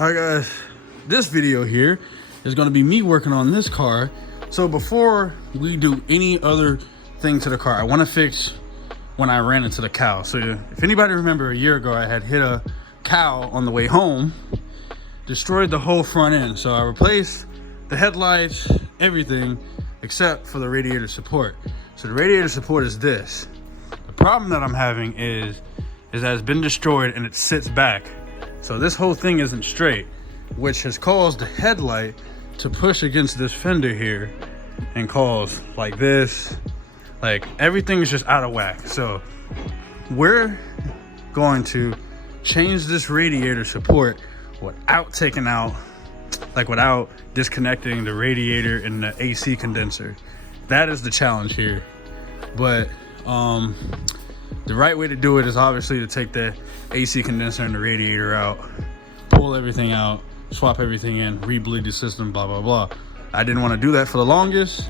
Alright guys, this video here is going to be me working on this car. So before we do any other thing to the car, I want to fix when I ran into the cow. So if anybody remember, a year ago I had hit a cow on the way home, destroyed the whole front end. So I replaced the headlights, everything except for the radiator support. So the radiator support is this. The problem that I'm having is that it's been destroyed and it sits back. So this whole thing isn't straight, which has caused the headlight to push against this fender here and cause like this, like everything is just out of whack. So we're going to change this radiator support without taking out, like without disconnecting the radiator and the AC condenser. That is the challenge here. But the right way to do it is obviously to take the AC condenser and the radiator out, pull everything out, swap everything in, re-bleed the system, blah, blah, blah. I didn't want to do that for the longest,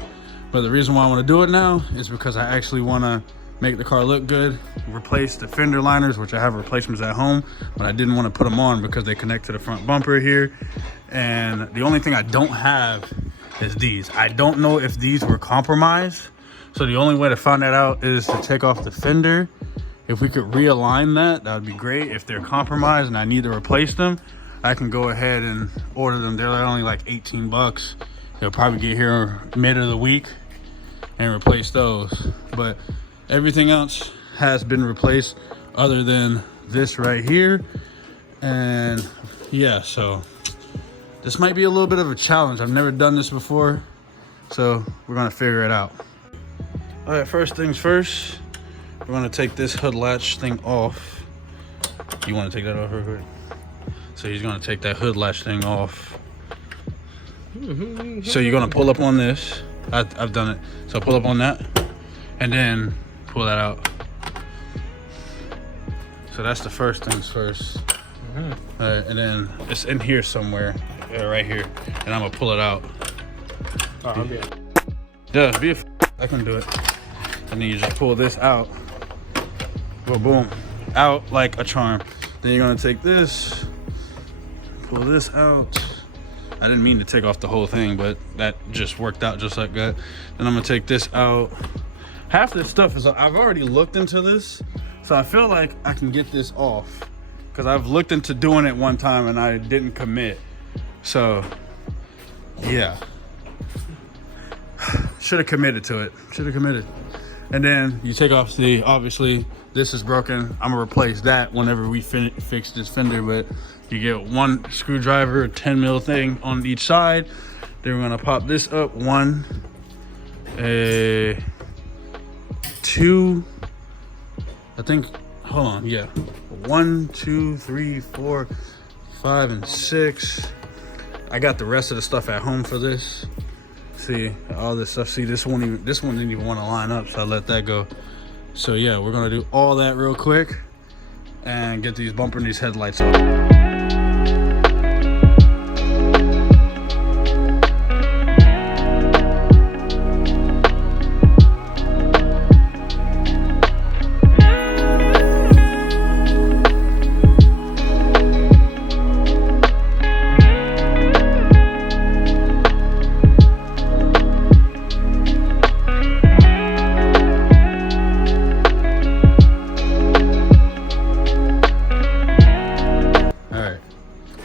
but the reason why I want to do it now is because I actually want to make the car look good, replace the fender liners, which I have replacements at home, but I didn't want to put them on because they connect to the front bumper here. And the only thing I don't have is these. I don't know if these were compromised. So the only way to find that out is to take off the fender. If we could realign that, that would be great. If they're compromised and I need to replace them, I can go ahead and order them. They're only like 18 bucks. They'll probably get here mid of the week and replace those. But everything else has been replaced other than this right here. And yeah, so this might be a little bit of a challenge. I've never done this before, so we're gonna figure it out. All right, first things first, we're gonna take this hood latch thing off. You wanna take that off real quick? So he's gonna take that hood latch thing off. So you're gonna pull up on this. I've done it. So pull up on that and then pull that out. So that's the first things first. All right, and then it's in here somewhere, right here. And I'm gonna pull it out. Oh, I'll be Yeah, I can do it. And then you just pull this out. Boom, boom, out like a charm. Then you're gonna take this, pull this out. I didn't mean to take off the whole thing, but that just worked out just like that. Then I'm gonna take this out. Half this stuff is, I've already looked into this, so I feel like I can get this off. Because I've looked into doing it one time and I didn't commit. So, yeah. Should have committed to it. Should have committed. And then you take off the, obviously, this is broken. I'm gonna replace that whenever we fix this fender, but you get one screwdriver, 10 mil thing on each side. Then we're gonna pop this up. One, two, I think, hold on, yeah. 1, 2, 3, 4, 5, and 6. I got the rest of the stuff at home for this. See, all this stuff. See, this one didn't even want to line up, so I let that go. So yeah, we're gonna do all that real quick and get these bumper and these headlights off.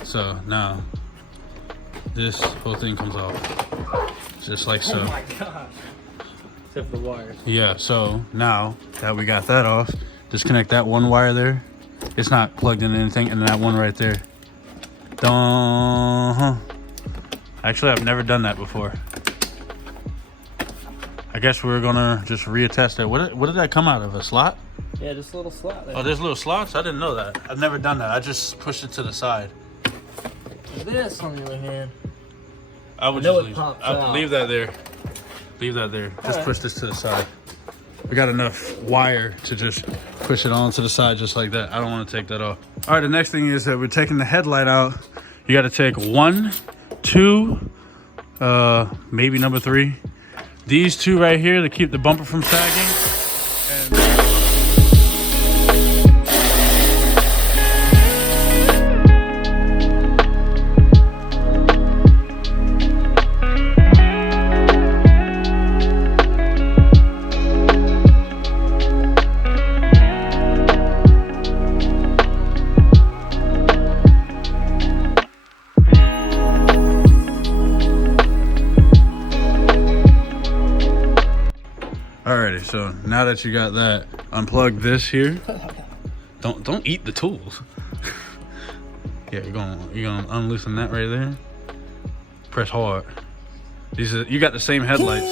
So now this whole thing comes off just like so. Oh my gosh. Except for the wires. Yeah, so now that we got that off, disconnect that one wire there. It's not plugged into anything, and that one right there. Actually, I've never done that before. I guess we're gonna just reattach that. What did that come out of? A slot? Yeah, just a little slot there. Oh, there's little slots? I didn't know that. I've never done that. I just pushed it to the side. This, on the other hand, I would just leave that there. Leave that there. Just push this to the side. We got enough wire to just push it on to the side just like that. I don't want to take that off. All right, the next thing is that we're taking the headlight out. You got to take 1, 2, maybe number 3. These 2 right here to keep the bumper from sagging. And Alrighty, so now that you got that, unplug this here. Don't eat the tools. Yeah, you're gonna unloosen that right there. Press hard. You got the same headlights.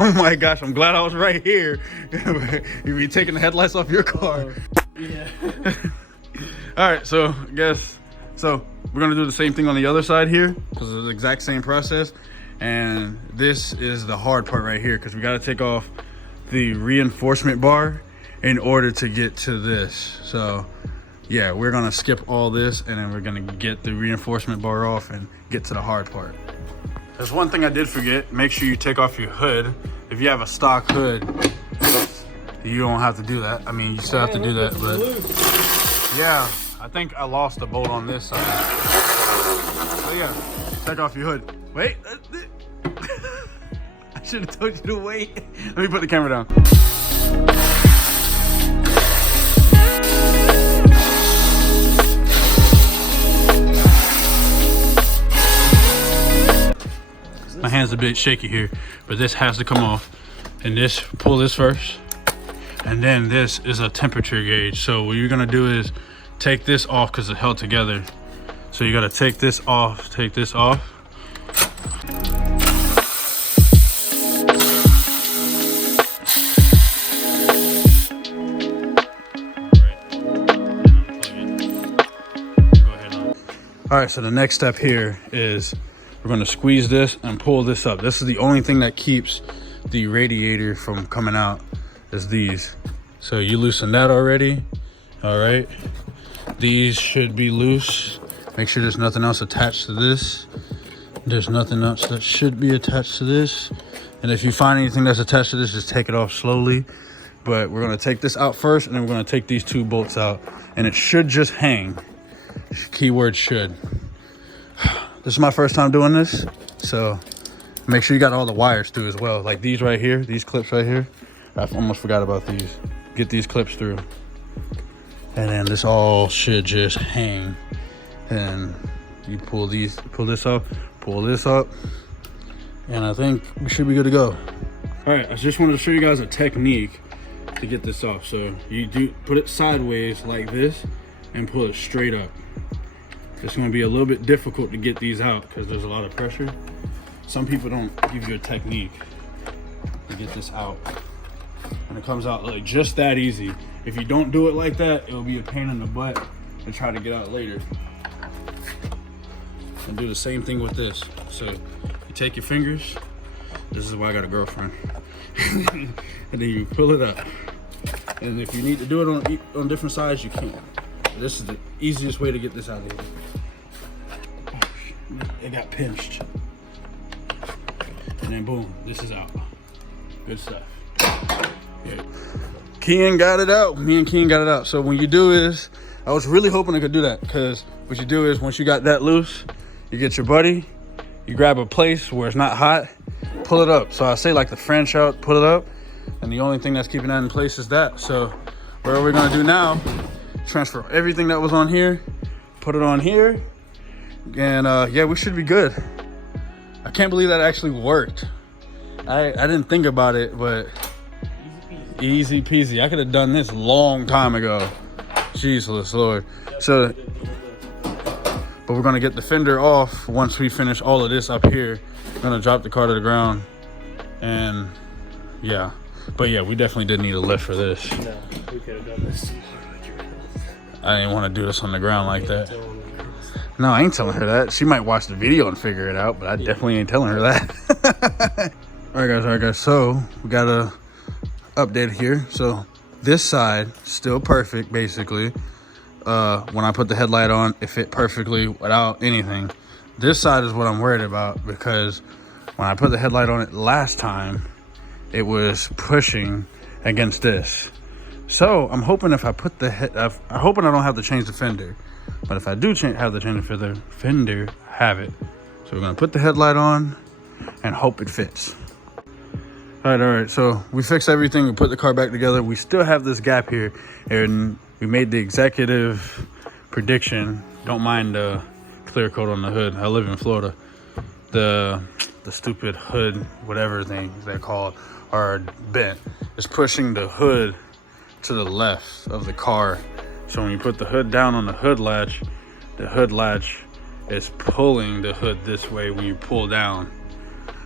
Oh my gosh, I'm glad I was right here. You be taking the headlights off your car. Yeah. All right, so we're gonna do the same thing on the other side here because it's the exact same process. And this is the hard part right here because we gotta take off the reinforcement bar in order to get to this. So yeah, we're gonna skip all this and then we're gonna get the reinforcement bar off and get to the hard part. There's one thing I did forget. Make sure you take off your hood. If you have a stock hood, you don't have to do that. I mean, you still have to do that, but yeah, I think I lost the bolt on this side. So yeah, take off your hood. Wait, I should have told you to wait. Let me put the camera down. My hand's a bit shaky here, but this has to come off. And pull this first. And then this is a temperature gauge. So what you're gonna do is take this off because it's held together. So you gotta take this off, take this off. All right, so the next step here is we're gonna squeeze this and pull this up. This is the only thing that keeps the radiator from coming out is these. So you loosen that already. All right, these should be loose. Make sure there's nothing else attached to this. There's nothing else that should be attached to this. And if you find anything that's attached to this, just take it off slowly. But we're gonna take this out first and then we're gonna take these two bolts out and it should just hang. Keyword should. This is my first time doing this, so make sure you got all the wires through as well. Like these right here, these clips right here. I almost forgot about these. Get these clips through. And then this all should just hang. And you pull this up, pull this up. And I think we should be good to go. All right, I just wanted to show you guys a technique to get this off. So you put it sideways like this and pull it straight up. It's going to be a little bit difficult to get these out because there's a lot of pressure. Some people don't give you a technique to get this out. And it comes out like just that easy. If you don't do it like that, it'll be a pain in the butt to try to get out later. And do the same thing with this. So you take your fingers. This is why I got a girlfriend. And then you pull it up. And if you need to do it on different sides, you can. This is the easiest way to get this out of here. It got pinched. And then boom, this is out. Good stuff. Yeah. Ken got it out. Me and Ken got it out. So when you do is, I was really hoping I could do that because what you do is once you got that loose, you get your buddy, you grab a place where it's not hot, pull it up. So I say like the French out, pull it up. And the only thing that's keeping that in place is that. So what we're gonna do now, transfer everything that was on here, put it on here, and yeah, we should be good. I can't believe that actually worked. I didn't think about it, but easy peasy. I could have done this long time ago. Jesus Lord. So, but we're gonna get the fender off once we finish all of this up here. We're gonna drop the car to the ground, and yeah. But yeah, we definitely did need a lift for this. No, we could have done this. I didn't want to do this on the ground like that. No, I ain't telling her that. She might watch the video and figure it out, but I definitely ain't telling her that. All right, guys. So we got a update here. So this side still perfect, basically. When I put the headlight on, it fit perfectly without anything. This side is what I'm worried about because when I put the headlight on it last time, it was pushing against this. So I'm hoping if I put the I'm hoping I don't have to change the fender, but if I do have to change the fender, have it. So we're gonna put the headlight on and hope it fits. All right. So we fixed everything. We put the car back together. We still have this gap here, and we made the executive prediction. Don't mind the clear coat on the hood. I live in Florida. the stupid hood, whatever things they're called, are bent. It's pushing the hood to the left of the car. So when you put the hood down on the hood latch is pulling the hood this way when you pull down.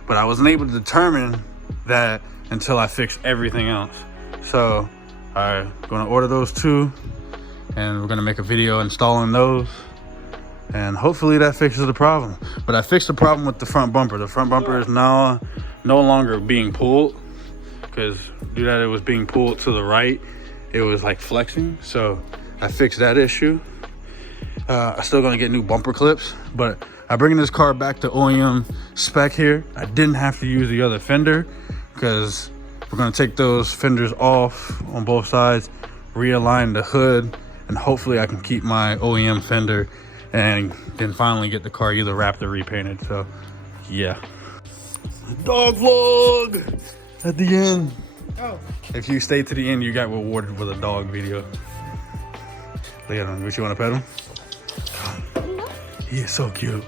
But I wasn't able to determine that until I fixed everything else. So I'm gonna order those two, and we're gonna make a video installing those, and hopefully that fixes the problem. But I fixed the problem with the front bumper. The front bumper is now no longer being pulled, because due to that it was being pulled to the right, it was like flexing. So I fixed that issue. I'm still gonna get new bumper clips, but I'm bringing this car back to OEM spec here. I didn't have to use the other fender because we're gonna take those fenders off on both sides, realign the hood, and hopefully I can keep my OEM fender and then finally get the car either wrapped or repainted. So yeah. Dog vlog at the end. Oh. If you stay to the end, you got rewarded with a dog video. Look at him. What, you want to pet him? He is so cute.